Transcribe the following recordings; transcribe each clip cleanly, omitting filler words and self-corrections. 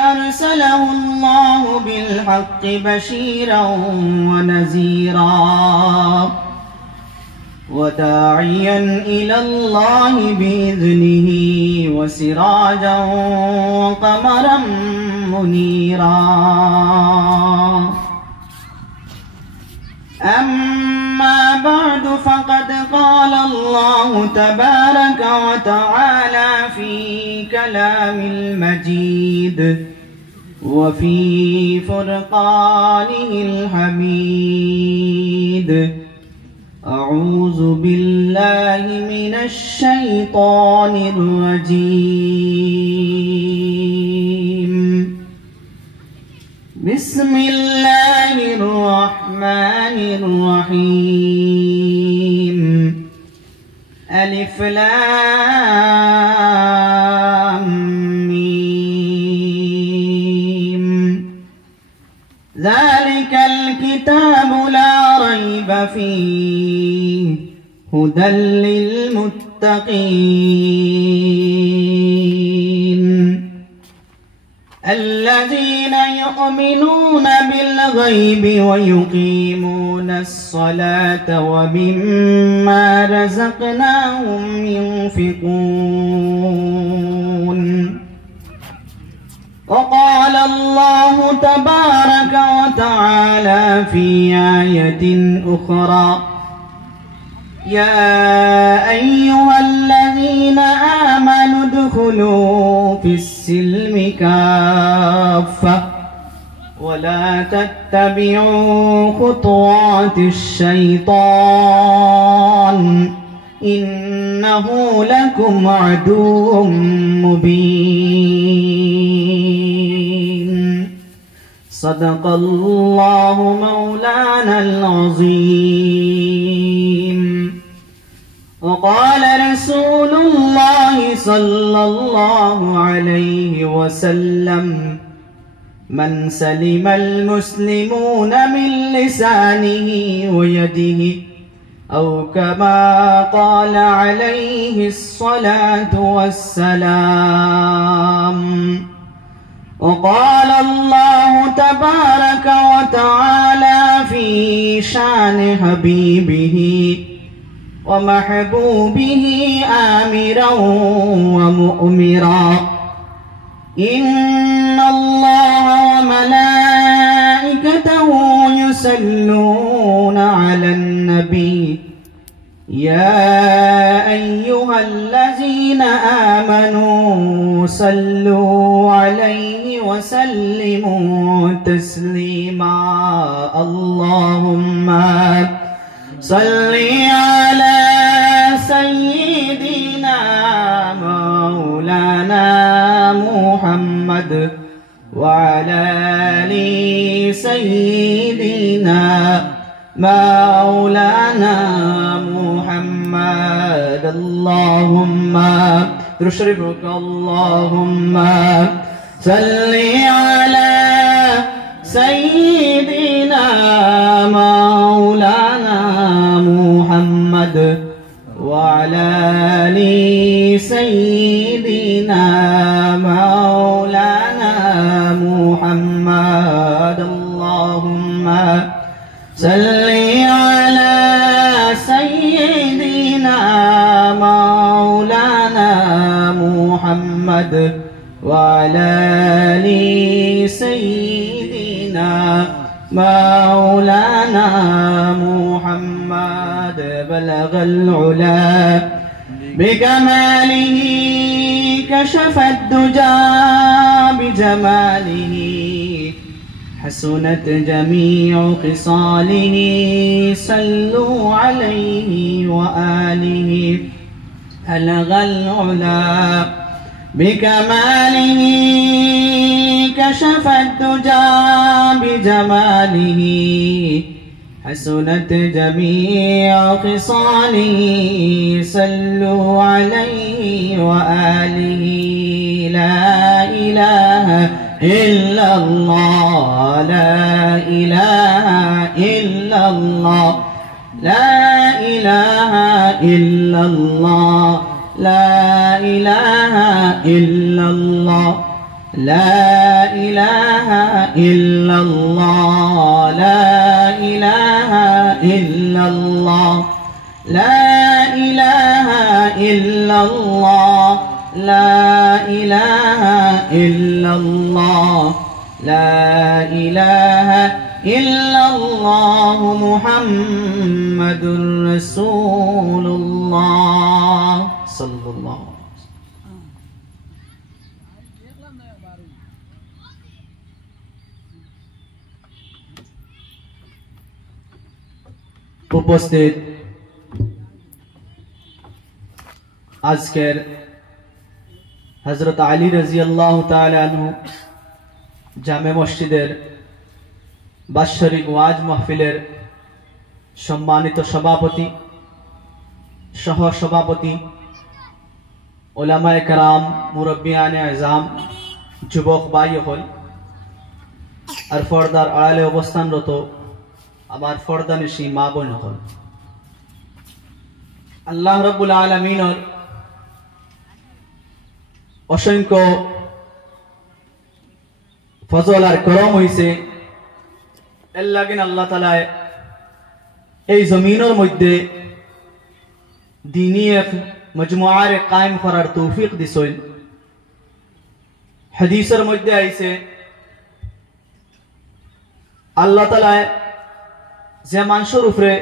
أرسله الله بالحق بشيرا ونذيرا وداعيا إلى الله بإذنه وسراجا وقمرا منيرا. أما بعد فقد قال الله تبارك وتعالى في كلام المجيد وفي فرقانه الحميد: أعوذ بالله من الشيطان الرجيم. بسم الله الرحمن الرحيم. ألف لام ميم. ذلك الكتاب لا ريب فيه هدى للمتقين الذين يؤمنون بالغيب ويقيمون الصلاة ومما رزقناهم ينفقون. وقال الله تبارك وتعالى في آية أخرى: يا أيها الذين آمنوا ادخلوا في السلم كافة ولا تتبعوا خطوات الشيطان إنه لكم عدو مبين. صدق الله مولانا العظيم. وقال رسول الله صلى الله عليه وسلم: من سلم المسلمون من لسانه ويده أو كما قال عليه الصلاة والسلام. وقال الله تبارك وتعالى في شان حبيبه ومحبوبه آمرا ومؤمرا: إن الله وملائكته يصلون على النبي يا أيها الذين آمنوا صلوا عليه وسلموا تسليما. اللهم صل على سيدنا مولانا محمد وعلى آل سيدنا مولانا محمد. اللهم رشرفك اللهم صل على سيدنا مولانا محمد وعلى آل سيدنا مولانا محمد. اللهم صل على سيدنا مولانا محمد وعلى آل سيدنا مولانا محمد. بلغ العلا بكماله كشف الدجى بجماله حسنت جميع خصاله صلوا عليه وآله. بلغ العلا بكماله كشف الدجى بجماله حسنت جميع خصاله صلوا عليه وآله. لا إله إلا الله لا إله إلا الله لا إله إلا الله لا إله إلا الله لا إله إلا الله لا إله إلا الله لا إله إلا الله لا إله إلا الله لا إله إلا الله محمد رسول الله صلى الله عليه وسلم. উপস্থিত আজকের হযরত আলী রাদিয়াল্লাহু তাআলা আনহু জামে মসজিদের বাৎসরিক ওয়াজ মাহফিলের সম্মানিত সভাপতি, সহ সভাপতি, উলামায়ে কেরাম, মুরব্বিয়ানে আযম, যুবক ভাই হল আর পর্দার আড়ালে অবস্থানরত আমার পর্দানিশী মা বোন হল, আল্লাহ রাব্বুল আলামিনের অসংখ্য ফজল আর করম হইছে। এর লাগিন আল্লাহ তাআলা এই জমিনের মধ্যে দ্বীনি এক মজমুআরে কায়েম করার তৌফিক দিছেন। হাদিসের মধ্যে আইছে আল্লাহ তাআলা যে মানুষের উপরে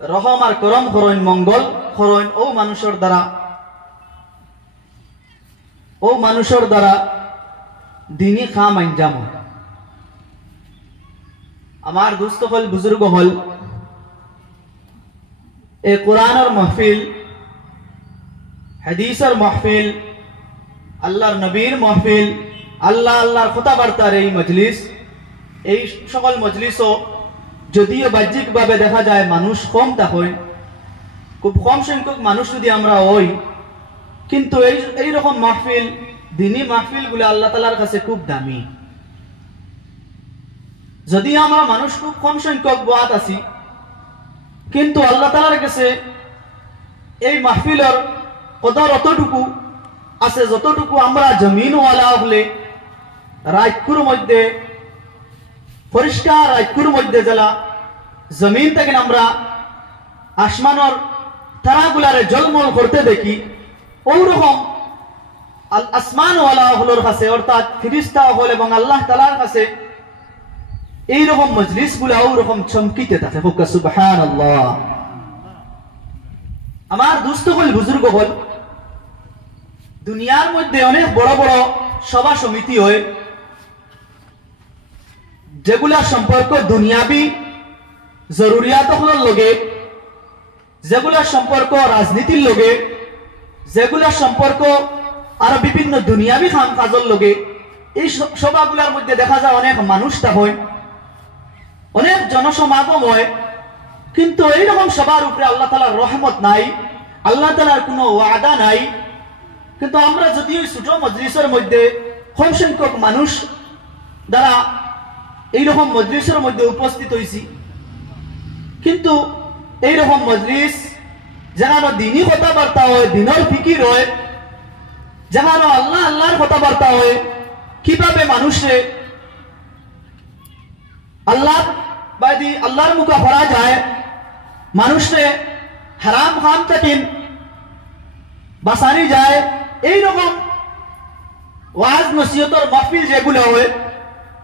রহম আর করম করেন, মঙ্গল করেন, ও মানুষের দ্বারা দ্বীনি কাম আঞ্জাম হয়। আমার দোস্ত হল, বুজুর্গ হল, এই কোরআনের মাহফিল, হাদিসের মাহফিল, আল্লাহর নবীর মাহফিল, আল্লাহর কথাবার্তার এই মজলিস, এই সকল মজলিসও যদিও বাহ্যিকভাবে দেখা যায় মানুষ কম হয়, খুব কম সংখ্যক মানুষ যদি আমরা হই, কিন্তু এই রকম মাহফিল, দ্বীনি মাহফিলগুলো আল্লাহ তাআলার কাছে খুব দামি। যদি আমরা মানুষ খুব কম সংখ্যক বাত আছি, কিন্তু আল্লাহ তাআলার কাছে এই মাহফিলের কদর অতটুকু আছে যতটুকু আমরা জমিনওয়ালা হলে রাজপুর মধ্যে, পরিষ্কার রাজপুর মধ্যে জেলা জমিন থেকে আমরা আসমানের তারাগুলারে জলমল করতে দেখি, ওরকম আসমানওয়ালা হলোর কাছে অর্থাৎ ফেরেশতা হল এবং আল্লাহ তাআলার কাছে এইরকম মজলিস গুলা ওরকম চমকিতে থাকে। সুবহানাল্লাহ। আমার দোস্ত হল, বুজুর্গ হল, দুনিয়ার মধ্যে অনেক বড় বড় সভা সমিতি হয়, যেগুলা সম্পর্ক দুনিয়াবি জরুরিয়াত হলোর লগে, যেগুলা সম্পর্ক রাজনীতির লগে, যেগুলা সম্পর্ক আরো বিভিন্ন দুনিয়াবি কাম কাজের লগে। এই সভাগুলার মধ্যে দেখা যায় অনেক মানুষ হয়, অনেক জনসমাগম হয়, কিন্তু এইরকম সবার উপরে আল্লাহ তাআলার রহমত নাই, আল্লাহ তাআলার কোনো ওয়াদা নাই। কিন্তু আমরা যদি ওই ছোট মজলিসের মধ্যে কম সংখ্যক মানুষ দ্বারা এইরকম মজলিসের মধ্যে উপস্থিত হয়েছি, কিন্তু এইরকম মজলিস যেখানে দ্বীনি কথাবার্তা হয়, দ্বীনের ফিকির হয়, যেখানে আল্লাহর কথাবার্তা হয়, কিভাবে মানুষে আল্লাহর মুখে করা যায়, মানুষে হারাম খাম থেকে বাঁচানি যায়, এইরকম ওয়াজ নসিহতের মাহফিল যেগুলো হয়,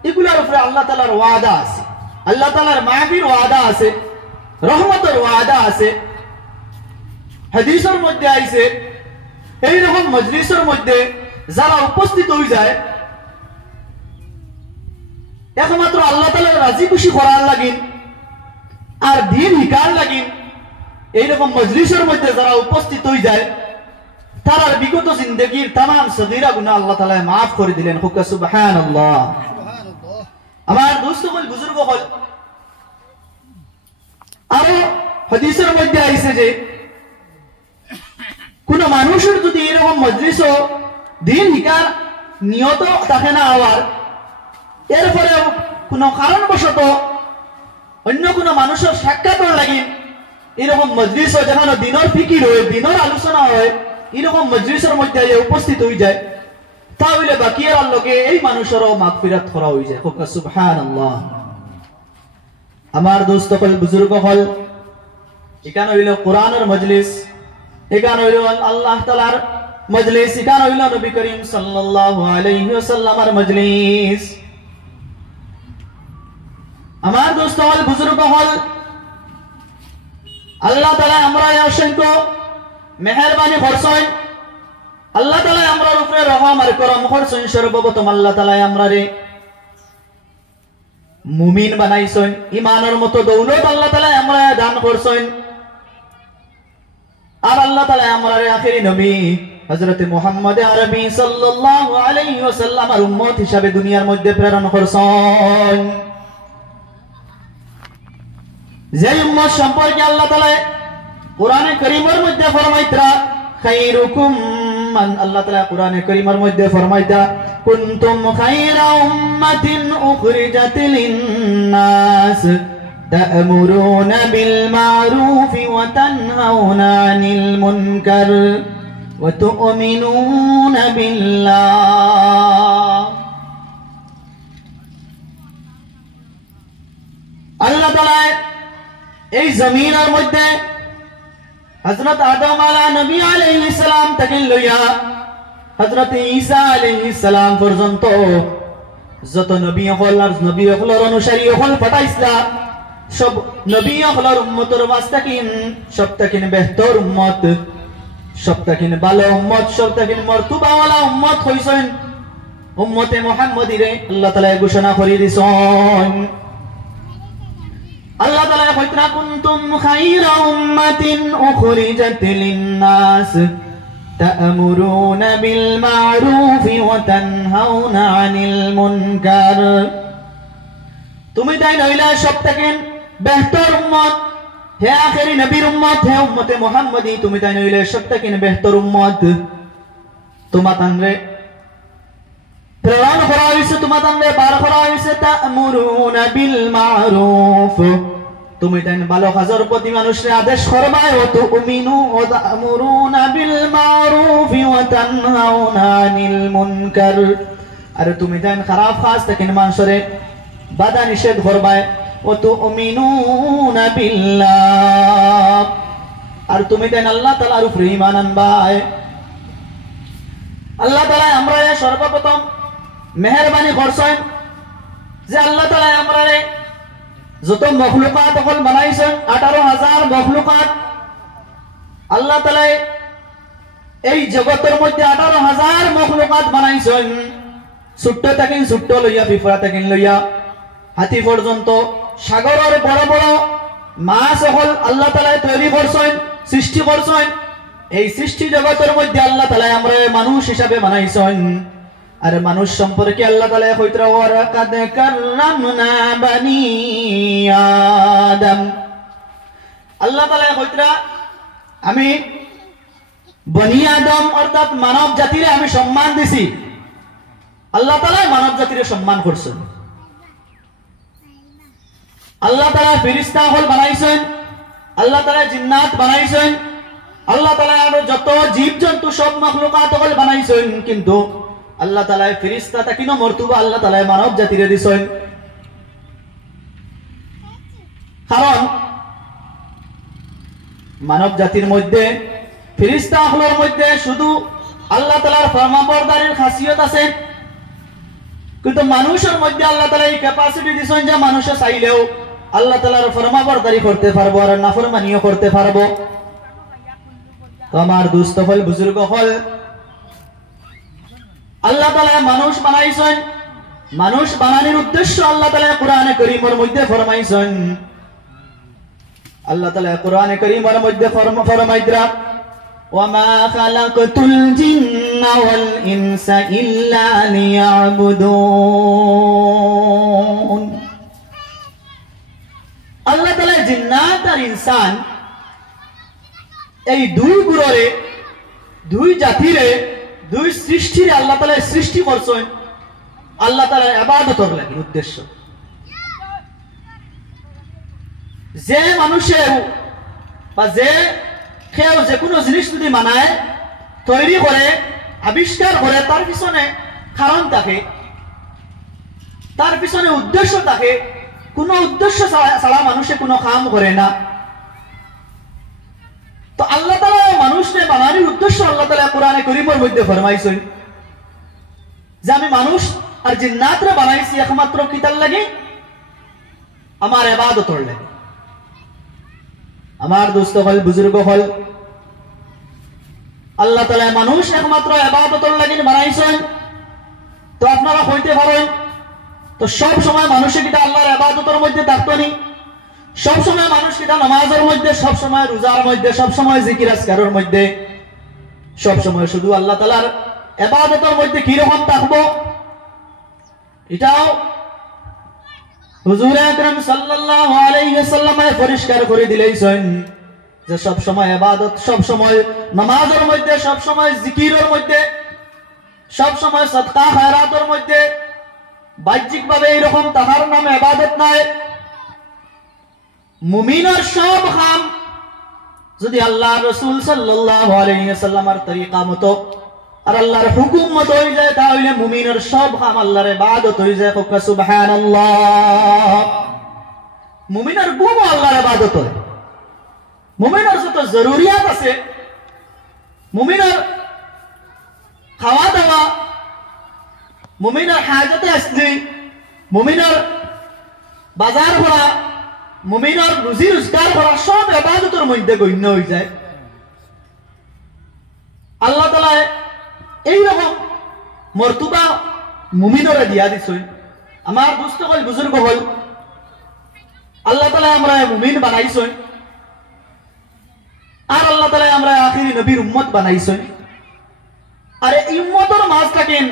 এগুলোর উপরে আল্লাহ তাআলার ওয়াদা আছে, আল্লাহ তাআলার মাহফির ওয়াদা আছে, রহমতের ওয়াদা আছে। হাদিসের মধ্যে আইছে এইরকম মজলিসের মধ্যে যারা উপস্থিত হয়ে যায় একমাত্র আল্লাহ তাআলার রাজি খুশি করার লাগিন আর দিন হিকার লাগিন, এইরকম মজলিসের মধ্যে যারা উপস্থিত হয়ে যায় তারার বিগত জিন্দগির तमाम সগীরা গুনাহ আল্লাহ তাআলা মাফ করে দিলেন। সুবহানাল্লাহ। আমার দোস্ত হল, বুজুর্গ হল, আর হাদিসের মধ্যে আইছে যে কোন মানুষের যদি এরকম মজলিসও দিন হিকার নিয়ত থাকে না হওয়ার, এরপরে কোন কারণবশত অন্য কোন মানুষের সাক্ষাৎর লাগি এরকম মজলিস যেখানে দিনের ফিকির হয়, দিনের আলোচনা হয়, এরকম মজলিসের মধ্যে উপস্থিত হয়ে যায়, তাহলে বাকিয়ার লগে এই মানুষেরও মাগফিরাত করা হয়ে যায়। সুবহানাল্লাহ। আমার দোস্ত হল, বুজুর্গ হল, এখানে হইল কোরআনের মজলিস, এখানে হইল আল্লাহ তাআলার মজলিস, এখানে হইল নবী করিম সাল্লাল্লাহু আলাইহি ওয়াসাল্লামের মজলিস। আমার দোস্ত হল, বুজুর্গ হল, আল্লাহ তাআলা আমরা অসংখ্য মেহেরবানি করছেন। আল্লাহ তাআলা আমরার উপরে রহম আর করম করছেন। সর্বপ্রথম আল্লাহ তাআলা আমরারে মুমিন বানাইছেন, ঈমানের মতো দৌলত আল্লাহ তাআলা আমরা দান করছেন। আর আল্লাহ তাআলা আমরারে আখেরি নবী হযরত মুহাম্মদ আরবি সাল্লাল্লাহু আলাইহি ওয়াসাল্লামের উম্মত হিসাবে দুনিয়ার মধ্যে প্রেরণ করছেন। যে উম্মত সম্পর্কে আল্লাহ তাআলা কোরআনে কারীমের মধ্যে ফরমাইতরা খায়রুকুম মান, আল্লাহ তাআলা কোরআনে কারীমের মধ্যে ফরমাইতা কুনতুম খায়রা উম্মাতিন উখরিজাত লিন-নাস তা'মুরুনা বিল মা'রুফি ওয়া তানহাউনা আনিল মুনকার ওয়া তু'মিনুনা বিল্লাহ। আল্লাহ তাআলা এই জমিনের মধ্যে হযরত আদম নবী আলাইহিস সালাম থেকে লইয়া হযরত ঈসা আলাইহিস সালাম পর্যন্ত যত নবী হলের অনুসারী হল পাঠাইছিলা, সব নবী হলের উম্মতের ওয়াস্তাকিন সবতাকিন বেহতর উম্মত, সবতাকিন ভালো উম্মত, সবতাকিন মর্তবাওয়ালা উম্মত হইছেন উম্মতে মুহাম্মদীরে আল্লাহ তাআলা ঘোষণা করে দিছেন। আল্লাহ তাআলা কইতরা কুনতুম খায়রা উম্মাতিন উখরিজাত লিন-নাস তা'মুরুনা বিল মা'রুফি ওয়া তানহাউনা আনিল মুনকার। তুমি তাই নইলা সবথেকে বেহতর উম্মত, হে আখেরি নবীর উম্মত, হে উম্মতে মুহাম্মদী, তুমি তাই নইলে সবথেকে বেহতর উম্মত। তোমা তানরে প্রেরণ করা হয়েছে, তোমা তানরে বার করা হয়েছে তা'মুরুনা বিল মা'রুফ, তুমি তাই ভালো কাজের প্রতি মানুষের আদেশ করবাই। ওয়া তু'মিনু ওয়া তা'মুরুনা বিল মা'রুফি ওয়া তানহাউনা আনিল মুনকার, আর তুমি তাই খারাপ কাজ থেকে মানুষের বাধা নিষেধ করবাই। ওয়া তু'মিনুনা বিল্লাহ, আর তুমি তাই আল্লাহ তাআলার উপরে ঈমান আনবাই। আল্লাহ তাআলা আমরা সর্বপ্রথম মেহেরবানি করছেন যে আল্লাহ তাআলা আমরারে যত মখলুকাত হল বানাইছেন, 18,000 মখলুকাত আল্লাহ তাআলা এই জগতের মধ্যে 18,000 মখলুকাত বানাইছেন। ছোট্ট থেকে ছোট্ট লইয়া, পিঁপড়া থেকে লইয়া হাতি পর্যন্ত, সাগরের বড় বড় মাছ হল আল্লাহ তাআলা তৈরি করছেন, সৃষ্টি করছেন। এই সৃষ্টি জগতের মধ্যে আল্লাহ তাআলা আমরা মানুষ হিসাবে বানাইছেন। আর মানুষ সম্পর্কে আল্লাহ তাআলা কইতরা ওয়ালাকাদ কাররামনা বানি আদম, আল্লাহ তাআলা কইতরা আমি বনি আদম অর্থাৎ মানব জাতিরে আমি সম্মান দিছি। আল্লাহ তাআলা মানব জাতিরে সম্মান করছেন। আল্লাহ তাআলা ফেরেশতা হল বানাইছেন, আল্লাহ তাআলা জিন্নাত বানাইছেন, আল্লাহ তাআলা আরো যত জীবজন্তু সব মাখলুকাত হল বানাইছেন। কিন্তু আল্লাহ তাআলা ফেরেশতা তাকিনো মর্তবা আল্লাহ তাআলা মানব জাতিরে দিছেন। কারণ মানব জাতির মধ্যে ফেরেশতা হলের মধ্যে শুধু আল্লাহ তাআলার ফরমাবরদারির খাসিয়ত আছে, কিন্তু মানুষের মধ্যে আল্লাহ তাআলা এই ক্যাপাসিটি দিছেন যে মানুষে চাইলেও আল্লাহ তাআলার ফরমাবরদারি করতে পারবো আর নাফরমানিও করতে পারবো। তো আমার দুস্থ হল, বুজুর্গ হল, আল্লাহ তাআলা মানুষ বানাইছেন। মানুষ বানানোর উদ্দেশ্য আল্লাহ তাআলা কোরআনে কারীমের মধ্যে ফরমাইছেন। আল্লাহ তাআলা কোরআনে কারীমের মধ্যে ফরমাইতরা ওয়ামা খালাকতুল জিন্না ওয়াল ইনসা ইল্লা লিয়াবুদুন। আল্লাহ তাআলা জিন্নাত আর ইনসান এই দুই গুণরে, দুই জাতিরে, দুই সৃষ্টিরে আল্লাহ তাআলা সৃষ্টি করছেন আল্লাহ তাআলার ইবাদতের লাগি উদ্দেশ্য। যে মানুষের বা যে কেউ যে কোনো জিনিস যদি মানায়, তৈরি করে, আবিষ্কার করে তার পিছনে কারণ থাকে, তার পিছনে উদ্দেশ্য থাকে। কোনো উদ্দেশ্য ছাড়া মানুষে কোনো কাম করে না। তো আল্লাহ তাআলা মানুষকে বানানোর উদ্দেশ্য আল্লাহ তাআলা কোরআনে কারীমের মধ্যে ফরমাইছেন যে আমি মানুষ আর জিন্নাতরে বানাইছি একমাত্র কিতার লাগি, আমার ইবাদতর লাগি। আমার দোস্ত হল, বুজুর্গ হল, আল্লাহ তাআলা মানুষ একমাত্র ইবাদতর লাগি বানাইছেন। তো আপনারা হইতে পারেন তো সব সময় মানুষে কিটা আল্লাহর ইবাদতের মধ্যে থাকতো নি? সব সময় মানুষ কিটা নামাজের মধ্যে, সব সময় রোজার মধ্যে, সব সময় জিকির আজকারের মধ্যে, সব সময় শুধু আল্লাহ তাআলার ইবাদতের মধ্যে কি রকম থাকবো? এটাও হুজুর আকরাম সাল্লাল্লাহু আলাইহি ওয়াসাল্লাম পরিষ্কার করে দিলেন যে সব সময় ইবাদত, সব সময় নামাজের মধ্যে, সব সময় জিকিরের মধ্যে, সব সময় সাদকা খায়রাতের মধ্যে বাহ্যিক ভাবে এরকম তাহার নাম ইবাদত নাই। মুমিনের সব কাম যদি আল্লাহ রাসূল সাল্লাল্লাহু আলাইহি ওয়াসাল্লামের তরিকা মতো আর আল্লাহর হুকুম মতো হয়ে যায়, তাহলে মুমিনের সব কাম আল্লাহর ইবাদত হয়ে যায়। সুবহানাল্লাহ। মুমিনের গুম আল্লাহর ইবাদত হয়। মুমিনের যত জরুরিয়াত আছে, মুমিনের খাওয়া দাওয়া, মুমিনের হাজতে আসলে, মুমিনের বাজার করা, মুমিনের রুজি রোজগার করা সব ইবাদতের মধ্যে গণ্য হয়ে যায়। আল্লাহ তাআলা এইরকম মর্তবা মুমিনরে দিয়া দিছেন। আমার দোস্ত হল, বুজুর্গ হল, আল্লাহ তাআলা আমরা মুমিন বানাইছেন আর আল্লাহ তাআলা আমরা আখিরি নবীর উম্মত বানাইছেন। আর এই উম্মতের মাঝ থাকেন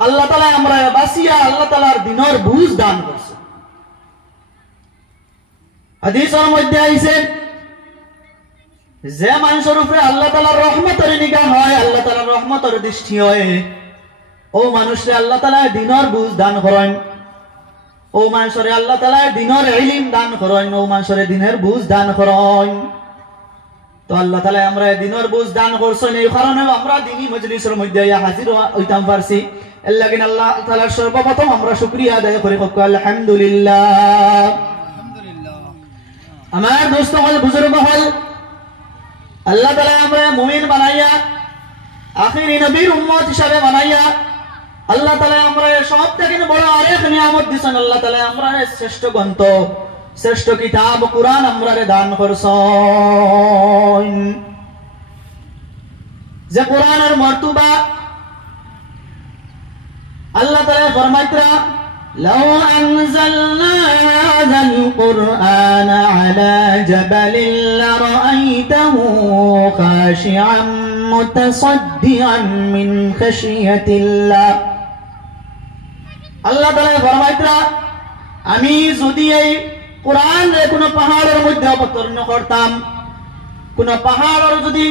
আল্লাহ তাআলা আমরা বাসিয়া আল্লাহ তাআলার দ্বীনের বুঝ দান করছেন। হাদিসের মধ্যে আইছে যে মানুষের উপরে আল্লাহ তাআলার রহমতের নিগাহ হয়, আল্লাহ তাআলার রহমতের দৃষ্টি হয়, ও মানুষরে আল্লাহ তাআলা দ্বীনের বুঝ দান করেন, ও মানুষরে আল্লাহ তাআলা দ্বীনের ইলম দান করেন, ও মানুষরে দ্বীনের বুঝ দান করেন। তো আল্লাহ তাআলা আমরা দ্বীনের বুঝ দান করছেন, এই কারণে আমরা দ্বীনি মজলিসের মধ্যে হাজির হইতাম পারছি। এর লাগি আল্লাহ তাআলার সর্বপ্রথম আমরা শুকরিয়া আদায় করি, আলহামদুলিল্লাহ। আমার দোস্ত হল, বুজুর্গ হল, আল্লাহ তাআলা আমরা মুমিন বানাইয়া আখিরি নবীর উম্মত হিসাবে বানাইয়া আল্লাহ তাআলা আমরা সব থেকে বড় আরেক নিয়ামত দিছেন। আল্লাহ তাআলা আমরা শ্রেষ্ঠ গ্রন্থ, শ্রেষ্ঠ কিতাব কুরআন আমরা দান করছেন। যে কুরআনের মর্তবা আল্লাহ তাআলা ফরমাইতরা لو أنزلنا هذا القرآن على جبل لرأيته خاشعا متصدعا من خشية الله। আল্লাহ তাআলা ফরমাইতরা আমি যদি এই কোরআন কোন পাহাড়ের মধ্যে অবতরণ করতাম, কোন পাহাড়ের যদি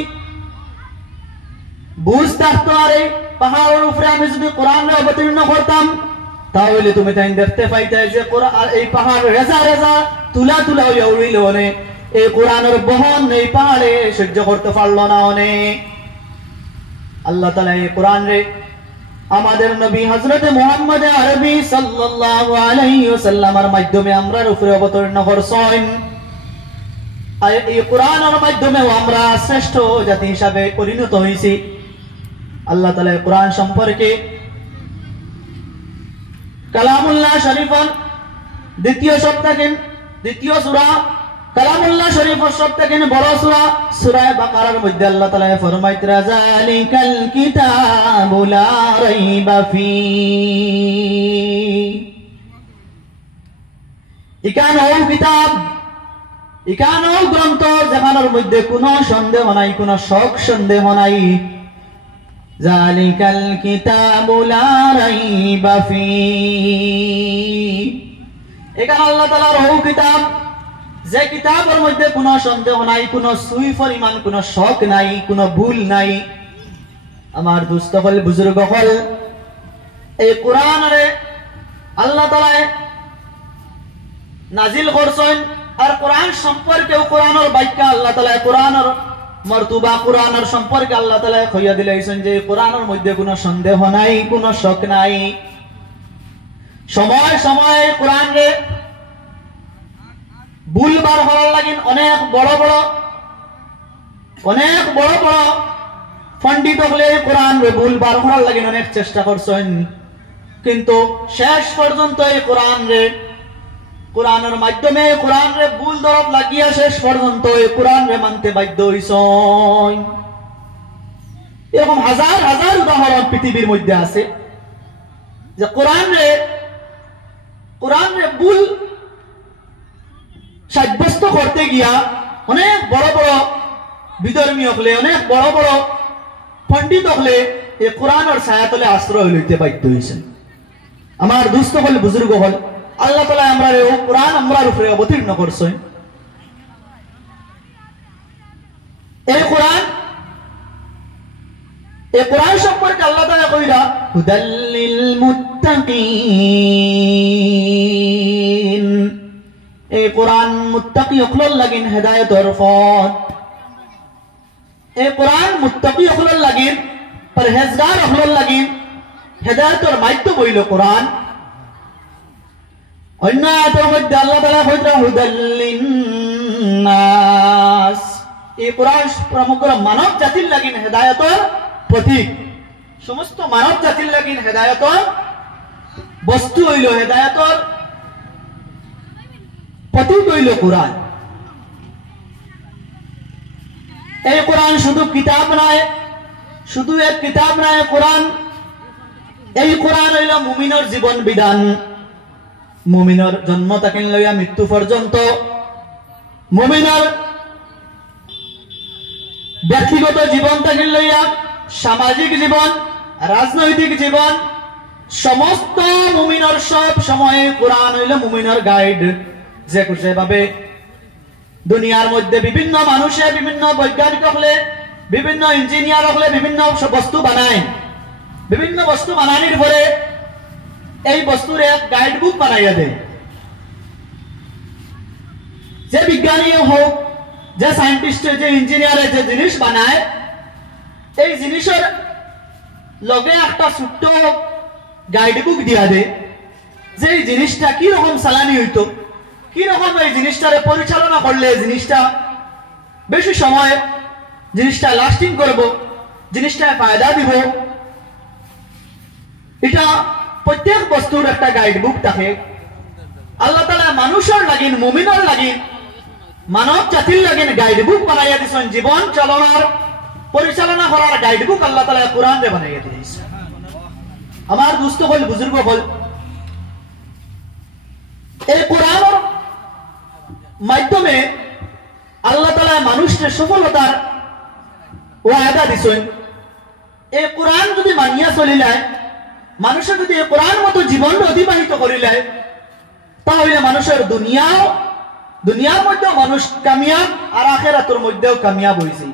বুঝ থাকতো, আর এই পাহাড়ের উপরে আমি যদি কোরআন অবতীর্ণ করতাম, তাহলে তুমি তাই দেখতে পাইতে যে এই পাহাড় রেজা রেজা তুলা তুলা হইয়া উড়িল অনেক, এই কোরআনের বহন এই পাহাড়ে সহ্য করতে পারলো না অনেক। আল্লাহ তাআলা এই কোরআন রে আমাদের নবী হযরত মুহাম্মদ আরবি সাল্লাল্লাহু আলাইহি ওয়াসাল্লামের মাধ্যমে আমরার উপরে অবতীর্ণ করছেন। আর এই কোরআনের মাধ্যমে আমরা শ্রেষ্ঠ জাতি হিসাবে পরিণত হইছি। আল্লাহ তাআলা কোরআন সম্পর্কে কালামুল্লাহ শরীফের দ্বিতীয় সপ্তাহের দ্বিতীয় সূরা কালামুল্লাহ শরীফের সপ্তাহের বড় সূরা সূরা বাকারার মধ্যে আল্লাহ তাআলা ফরমাইতরা যালিকাল কিতাবু লা রাইবা ফী, ইকানো কিতাব, ইকানো গ্রন্থ যেখানের মধ্যে কোনো সন্দেহ নাই, কোনো শক সন্দেহ নাই। যালিকাল কিতাবু লা রাইবা ফী, এখানে আল্লাহ তাআলার ওই কিতাব, যে কিতাবের মধ্যে কোনো সন্দেহ নাই, কোনো সুই পরিমাণ কোনো শক নাই, কোনো ভুল নাই। আমার দোস্ত হল, বুজুর্গ হল, এই কোরআনে আল্লাহ তাআলা নাজিল করছেন। আর কোরআন সম্পর্কে কোরআনের ব্যাখ্যা আল্লাহ তাআলা কোরআনের মর্তুবা কোরআনের সম্পর্কে আল্লাহ তাআলা কইয়া দিলেছেন যে কোরআনের মধ্যে কোনো সন্দেহ নাই, কোনো শক নাই। সময় সময় কোরআন রে ভুলবার হওয়ার লাগিন অনেক বড় বড় পণ্ডিত হলে কোরআন রে ভুলবার হওয়ার লাগিন অনেক চেষ্টা করছেন, কিন্তু শেষ পর্যন্ত এই কোরআনের মাধ্যমে কোরআন রে ভুল দরব লাগিয়া শেষ পর্যন্ত এই কোরআন রে মানতে বাধ্য হইছেন। এরকম হাজার হাজার উদাহরণ পৃথিবীর মধ্যে আছে যে কোরআন রে ভুল সাব্যস্ত করতে গিয়া অনেক বড় বড় বিধর্মী হলে, অনেক বড় বড় পণ্ডিত হলে এই কোরআনের ছায়াতলে আশ্রয় লইতে বাধ্য হয়েছেন। আমার দুস্থ হল, বুজুর্গ হল, আল্লাহ তাআলা আমরা কোরআন আমরার উপরে অবতীর্ণ করছেন। এই কোরআন সম্পর্কে আল্লাহ তাআলা কইরা হুদাল্লিল মুত্তাকিন, এই কোরআন মুত্তাকি হকলর লাগিন হেদায়েতের পথ। এই কোরআন মুত্তাকি হকলর লাগিন, পরহেজগার হকলর লাগিন হেদায়েতের মাধ্যম হইল কোরআন। অন্য আয়াতের মধ্যে আল্লাহ তাআলা কইরা হুদাল্লিন নাস, এই কোরআন সমগ্র মানব জাতির লাগিন হেদায়েতের প্রতীক। সমস্ত মানব জাতির লাগিন হেদায়েতের বস্তু হইল, হেদায়েতের প্রতীক হইল কোরআন। এই কোরআন শুধু কিতাব নয়, শুধু এক কিতাব নয়, কোরআন এই কোরআন হইল মুমিনের জীবন বিধান। মুমিনের জন্ম থেকে লইয়া মৃত্যু পর্যন্ত, মুমিনের ব্যক্তিগত জীবন থেকে লইয়া সামাজিক জীবন, রাজনৈতিক জীবন, সমস্ত মুমিনের সব সময়ে কোরআন হইল মুমিনের গাইড। যে যেভাবে দুনিয়ার মধ্যে বিভিন্ন মানুষে, বিভিন্ন বৈজ্ঞানিক হলে, বিভিন্ন ইঞ্জিনিয়ার হলে বিভিন্ন বস্তু বানায়, বিভিন্ন বস্তু বানানোর পরে এই বস্তুর এক গাইড বুক বানাইয়া দেয়। যে বিজ্ঞানী হোক, যে সায়েন্টিস্ট, যে ইঞ্জিনিয়ারে যে জিনিস বানায়, এই জিনিসের লগে একটা ছোট্ট গাইড বুক দিয়া দেয় যে এই জিনিসটা কি রকম চালানি হইতো, কি রকম এই জিনিসটারে পরিচালনা করলে জিনিসটা বেশি সময়, জিনিসটা লাস্টিং করব, জিনিসটা ফায়দা দিব। এটা প্রত্যেক বস্তুর একটা গাইড বুক থাকে। আল্লাহ তাআলা মানুষের লাগিন, মুমিনের লাগিন, মানব জাতির লাগিন গাইড বুক বানাইয়া দিয়েছেন। জীবন চালনার, পরিচালনা করার গাইড বুক আল্লাহ তাআলা কোরআন রে বানাইয়া দিয়েছেন। আমার দুস্থ হল, বুজুর্গ হল, এই কোরআনের মাধ্যমে আল্লাহ তাআলা মানুষের সফলতার ওয়াদা দিছেন। এই কোরআন যদি মানিয়া চলিলায়, মানুষের যদি এই কোরআন মতো জীবন অতিবাহিত করিলায়, তাহলে মানুষের দুনিয়ার মধ্যে মানুষ কামিয়াব, আর আখিরাতের মধ্যেও কামিয়াব হইছে।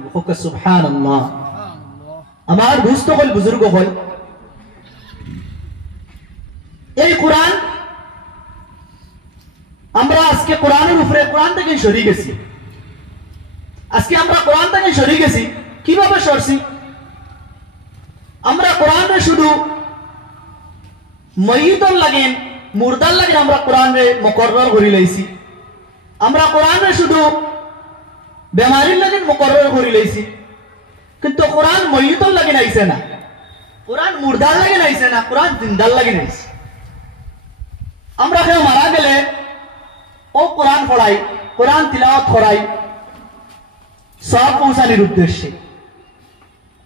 সুবহানাল্লাহ। আমার দুস্থ হল, বুজুর্গ হল, এই কোরআন আমরা আজকে কোরআনের উপরে, কোরআন থেকে সরে গেছি। আজকে আমরা কোরআন থেকে সরে গেছি। কিভাবে সরছি? আমরা কোরআনে শুধু ময়িতর লাগেন, মুর্দার লাগেন আমরা কোরআনে মুকরর করে লইছি। আমরা কোরআনে শুধু বেমারির লাগেন মুকরর করে লইছি, কিন্তু কোরআন ময়িতর লাগেন আইছে না, কোরআন মুর্দার লাগেন আইছে না, কোরআন জিন্দার লাগেন আইছে। আমরা কেউ মারা গেলে ও কোরআন পড়াই, কোরআন তিলাওয়াত করাই সব পৌঁছানোর উদ্দেশ্যে।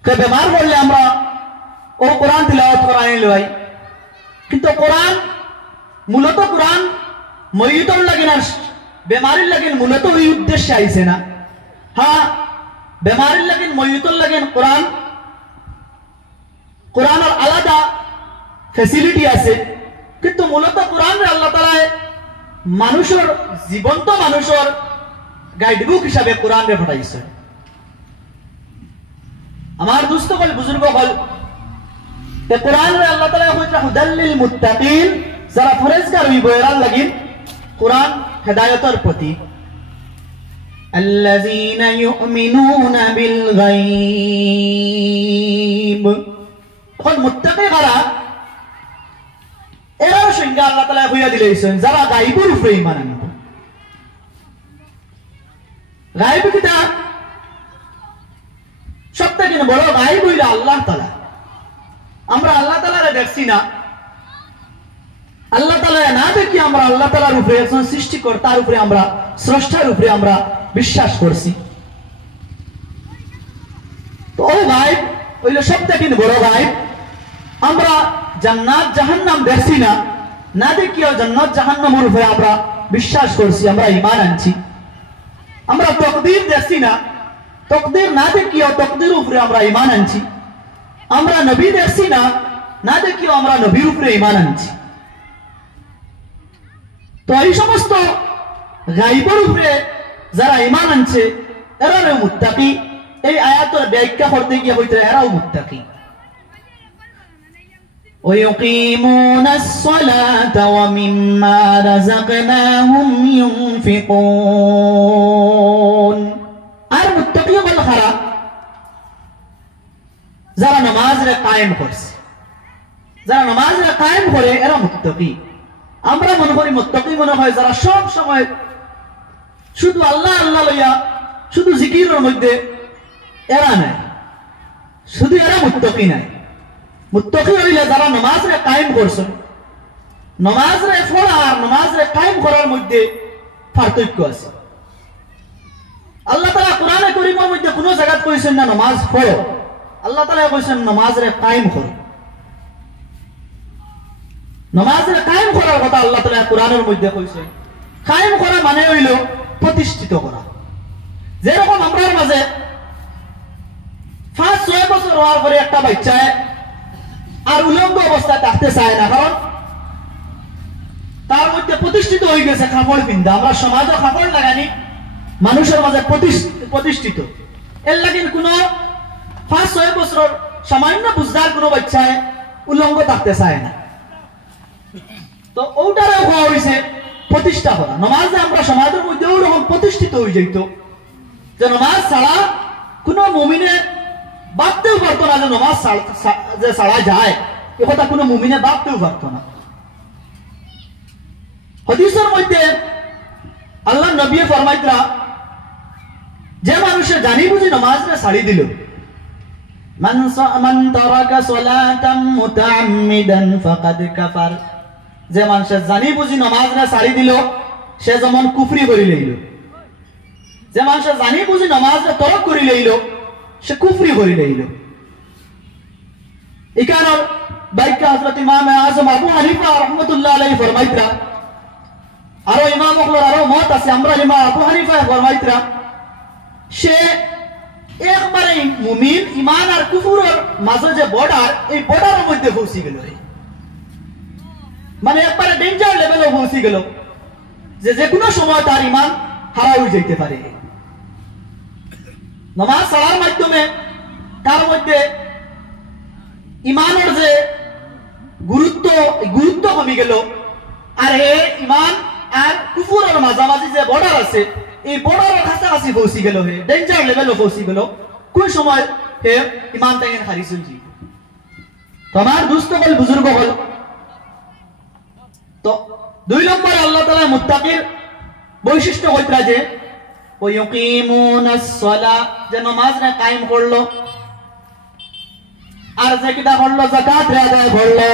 কেউ বেমার পড়লে আমরা ও কোরআন তিলাওয়াত করাই লই, কিন্তু কোরআন মূলত কোরআন ময়িতর লাগেন আর বেমারির লাগেন মূলত ওই উদ্দেশ্যে আইছে না। হ্যাঁ, বেমারির লাগেন, ময়িতর লাগেন কোরআনের আলাদা ফ্যাসিলিটি আছে, কিন্তু মূলত কোরআন আল্লাহ তাআলা মানুষের, জীবন্ত মানুষের গাইডবুক হিসাবে কোরআন রে পাঠাইছে। আমার দুস্থ হল, বুজুর্গ হল, কোরআন রে আল্লাহ তাআলা কইরা হুদাল্লিল মুত্তাকিন, যারা পরহেজগার হইব এরার লাগিন কোরআন হেদায়েতের প্রতীক। আল্লাযীনা ইউমিনুনা বিল গায়ব। এখন মুত্তাকি কারা? এরাও সংজ্ঞা আল্লাহ তাআলা হইয়া দিলেছেন যারা গায়বের উপরে ঈমান আনবে। গায়ব কিটা? সবথেকে বড় গায়ব হইল আল্লাহ তাআলা। আমরা আল্লাহ তাআলারে দেখছি না, আল্লাহ তাআলা না দেখি আমরা আল্লাহ তাআলার উপরে, একজন সৃষ্টিকর্তার উপরে, আমরা স্রষ্টার উপরে আমরা বিশ্বাস করছি। তো ও গায়ব হইল সবথেকে বড় গায়ব। আমরা জান্নাত জাহান্নাম দেখছি না, না দেখিও জান্নাত জাহান্নামের উপরে আমরা বিশ্বাস করছি, আমরা ঈমান আনছি। আমরা তাকদীর দেখছি না, তাকদীর না দেখিও তাকদীর উপরে আমরা ঈমান আনছি। আমরা নবী দেখছি না, না দেখিও আমরা নবীর উপরে ঈমান আনছি। তো এই সমস্ত গায়বের উপরে যারা ঈমান আনছে এরাও মুত্তাকি। এই আয়াতের ব্যাখ্যা করতে গিয়ে হইতে এরাও মুত্তাকি। ويقيمون الصلاة ومما رزقناهم ينفقون। আর মুত্তাকি হল খারা যারা নামাজে কায়েম করছে, যারা নামাজে কায়েম করে এরা মুত্তাকি। আমরা মনে করি মুত্তাকি মনে হয় যারা সব সময় শুধু আল্লাহ আল্লাহ লইয়া শুধু জিকিরের মধ্যে, এরা নাই, শুধু এরা মুত্তাকি নাই। মুত্তাকি হইলে যারা নামাজে কায়েম করছে। নামাজে পড়া আর নামাজে কায়েম করার মধ্যে পার্থক্য আছে। আল্লাহ তাআলা কোরআনে কারীমের মধ্যে কোন জায়গায় কইছেন না নামাজ পড়ো, আল্লাহ তাআলা কইছেন নামাজে কায়েম করো। নামাজে কায়েম করার কথা আল্লাহ তাআলা কোরআনের মধ্যে কইছেন। কায়েম করা মানে হইল প্রতিষ্ঠিত করা। যেরকম আমরার মাঝে 5-6 বছর হওয়ার পরে একটা বাচ্চায় আর উলঙ্গ অবস্থায় থাকতে চায় না, কারণ তার মধ্যে প্রতিষ্ঠিত হয়ে গেছে কাপড় পিন্ধা। আমরা সমাজে কাপড় লাগানি মানুষের মাঝে প্রতিষ্ঠিত। এর লাগে কোন 5-6 বছর সামান্য বুঝদার কোন বাচ্চায় উলঙ্গ থাকতে চায় না। তো ওটারও হওয়া হয়েছে প্রতিষ্ঠা করা। নমাজে আমরা সমাজের মধ্যে ওরকম প্রতিষ্ঠিত হয়ে যেত যে নমাজ ছাড়া কোন মুমিনে ভাবতেও পারতো না যে নমাজ যে ছাড়া যায়, এ কথা কোন মুমিনে ভাবতেও পারতো না। হাদিসের মধ্যে আল্লাহ নবী ফরমাইতরা যে মানুষে জানি বুঝি নামাজে ছাড়ি দিল, মান তারাকা সালাতাম মুতাআম্মিদান ফাকাদ কাফার। যে মানুষে জানি বুঝি নামাজে ছাড়ি দিল সে যেমন কুফরি করে লইল। যে মানুষে জানি বুঝি নামাজে তরক করে লইল সে কুফরি করে লইল। এই কারণ বাইকা হযরত ইমাম আযম আবু হানিফা রাহমাতুল্লাহ আলাইহি ফরমাইতরা, আরো ইমাম হলোর আরো মত আছে, আমরা ইমাম আবু হানিফা ফরমাইতরা সে একবারে মুমিন ঈমান আর কুফরের মাঝে যে বর্ডার, এই বর্ডারের মধ্যে পৌঁছে গেল, মানে একবারে ডেঞ্জার লেভেলে পৌঁছে গেল যে কোনো সময় তার ঈমান হারা হয়ে যেতে পারে। নামাজ ছাড়ার মাধ্যমে তার মধ্যে ঈমানের যে গুরুত্ব কমে গেল। আর এই ঈমান আর কুফরের মাঝামাঝি যে বর্ডার আছে, এই বর্ডারের কাছাকাছি পৌঁছে গেল, ডেঞ্জার লেভেলে পৌঁছে গেল। কোন সময় হে ঈমান তাকে হারিয়ে চলছি। তোমার দুস্থ হল বুজুর্গ হল। তো 2 নম্বরে আল্লাহ তাআলা মুত্তাকির বৈশিষ্ট্য হইতরা যে ওয়ায়ুকিমুনাস সালাহ, যে নামাজে কায়েম করলো, আর যে কিটা করলো যাকাত আদায় করলো,